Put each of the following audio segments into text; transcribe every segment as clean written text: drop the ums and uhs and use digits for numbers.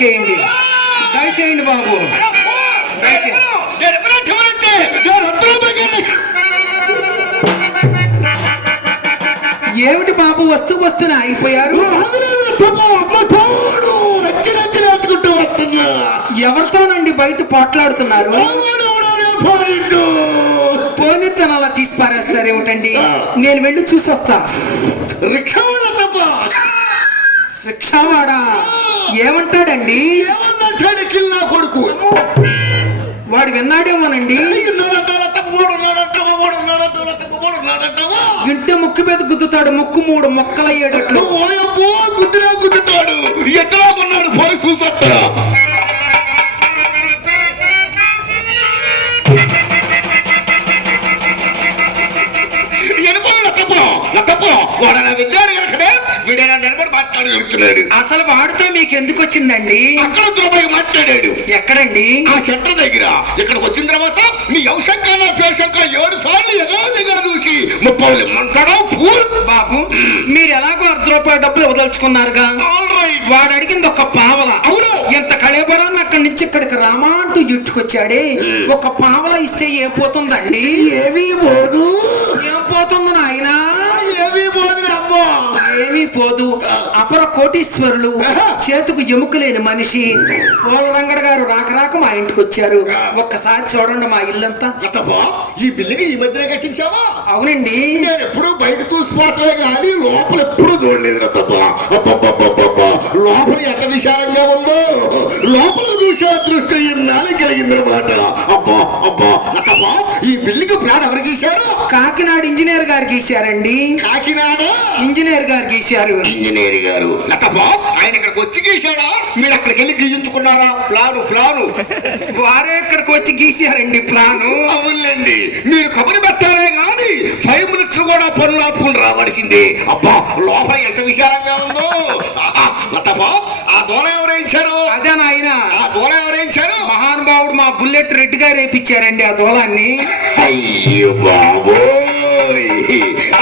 దయచేయండి, దయచేయండి బాబు, దయచేయండి. ఏమిటి బాబు వస్తున్నా అయిపోయారు? ఎవరితోనండి బయట పోట్లాడుతున్నారు? పోనీతను అలా తీసి పారేస్తారు ఏమిటండి? నేను వెళ్ళి చూసి వస్తా. రిక్షావాడా ఏమంటాడండి? కిల్లా కొడుకు వాడు విన్నాడేమోనండి. వింటే ముక్కు మీద గుద్దుతాడు, ముక్కు 3 మొక్కలయ్యేటట్లు. గుద్దుతాడు ఎట్లా కొన్నాడు పోయి చూసొస్తా. అసలు వాడితో మీకు ఎందుకు వచ్చిందండి? అక్కడ ద్రోపై మాట్లాడాడు. ఎక్కడండి? ఆ సెంటర్ దగ్గర. ఇక్కడికి వచ్చిన తర్వాత మీ ఔషంగా పేషంక 7 సార్లు ఎలా దగ్గర చూసి 30 ఇమ్మంటాడా ఫూల్. బాబు మీరు ఎలాగో ₹1 డబ్బులు వదలుచుకున్నారుగా, వాడు అడిగింది ఒక పావల. అవును, ఎంత కళేబరాన్ని అక్కడి నుంచి ఇక్కడికి రామా అంటూ ఇట్టుకొచ్చాడే. ఒక పావల ఇస్తే ఏం పోతుందండి? ఏమీ పోదు. ఏం పోతుంది నాయనా? ఏమీ పోదు అమ్మో, ఏమీ పోదు. అపర కోటీశ్వరులు, చేతుకు ఎముక లేని మనిషి పోలరంగడు గారు రాక మా ఇంటికి వచ్చారు. ఒక్కసారి చూడండి మా ఇల్లంతా. ఈ బిల్డింగ్ ఈ మధ్యనే కట్టించావా? అవునండి. నేను ఎప్పుడు బయట చూసిపోతానే కానీ లోపల ఎప్పుడు చూడలేదు. లోపల ఎంత విశాలంగా ఉందో లోపల చూసే దృష్టి నాలుగు కలిగిందనమాట. అబ్బా ఈ బిల్డింగ్ ప్లాన్ ఎవరు గీశారు? కాకినాడ ఇంజనీర్ గారు గీశారండి. కాకినాడ ఇంజనీర్ గారు గీశారు. ఇంజనీర్ గారు ఆయన ఇక్కడికి వచ్చి గీశాడా? మీరు అక్కడికి వెళ్ళి గీయించుకున్నారా? ప్లాను వారే ఇక్కడికి వచ్చి గీశారండి ప్లాను. అవునండి, మీరు కబురు పెట్టారే కానీ 5 మినిట్స్ కూడా పనులు ఆపుకుని రావాల్సిందే. అబ్బా లోపల ఎంత విశాలంగా ఉందో. ఆ దూల ఎవరేయించారు? అదే నాయన, ఆ దూల ఎవరేయించారు? మహానుభావుడు మా బుల్లెట్ రెడ్డి గారు వేయించారండి ఆ దూలాన్ని. అయ్యో బాబోయ్,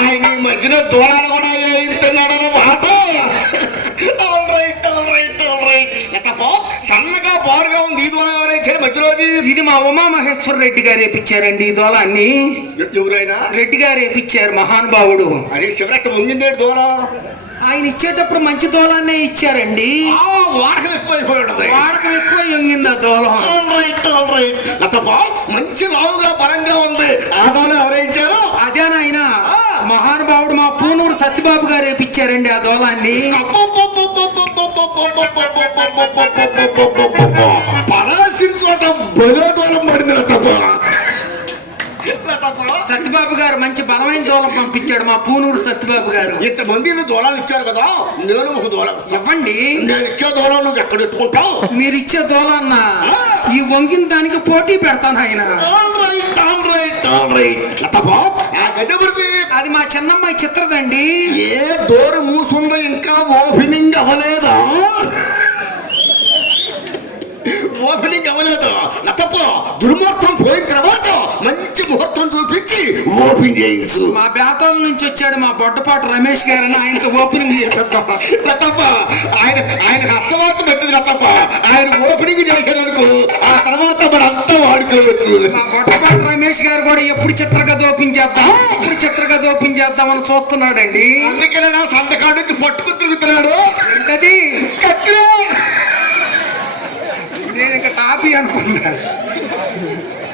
ఆయన ఈ మధ్యన దూలాలు కూడా వేయిస్తున్నాడు అన్నమాట. సన్నగా బారుగా ఉంది. ఈ దూలం ఎవరేయించారు మధ్యలోది? ఇది మా ఉమామహేశ్వర రెడ్డి గారు వేయించారండి ఈ దూలాన్ని. ఎవరైనా రెడ్డి గారు వేయించారు మహానుభావుడు. అది శివరట్ట ఉంగిందే దూల. ఆయన ఇచ్చేటప్పుడు మంచి దూలాన్నే ఇచ్చారండి. వాడకం ఎక్కువ వంగింది ఆ దూలం. మంచి లావుగా బలంగా ఉంది. ఆ దూలం ఎవరేయించారు? అదేనాయన మహానుభావుడు మా పూనూరు సత్యబాబు గారు వేయించారండి ఆ దూలాన్ని. పడాల్సిన చోట బలో దూరం పడింది. సత్యబాబు గారు మంచి బలమైన దూలం పంపించాడు మా పూనూరు సత్యబాబు గారు. ఇంతమంది దూలాలు ఇచ్చారు కదా, నేను ఒక దూలం ఇవ్వండి. నేను ఇచ్చే దూలం నువ్వు ఎక్కడ ఎత్తుకుంటావు? మీరు ఇచ్చే దూలన్న ఈ వంగిన దానికి పోటీ పెడతాను ఆయన. అది మా చిన్నమ్మాయి చిత్రదండి. ఏ డోర్ మూసుందో ఇంకా ఓపెనింగ్ అవ్వలేదా? ఓపెనింగ్ అవ్వలేదు. దుర్ముహూర్తం పోయిన తర్వాత మంచి ముహూర్తం చూపించి ఓపెన్ చేయించు. మా బేతాల నుంచి వచ్చాడు మా బొడ్డపాటు రమేష్ గారని, ఆయనతో ఓపెనింగ్ చేపిద్దాం. ఆయన హస్తవార్త పెద్దది రత్తప్ప. ఆయన ఓపెనింగ్ చేసేదనుకో ఆ తర్వాత మన అంతా వాడుకోవచ్చు. మా బొడ్డపాటు రమేష్ గారు కూడా ఎప్పుడు చిత్రగత ఓపెన్ చేద్దామని చూస్తున్నాడండి. అందుకనే నా సంతకాడ నుంచి పట్టుకు తిరుగుతున్నాడు. ఏంటది? కత్తిరే. నేను ఇంకా టాపీ అనుకున్నాను.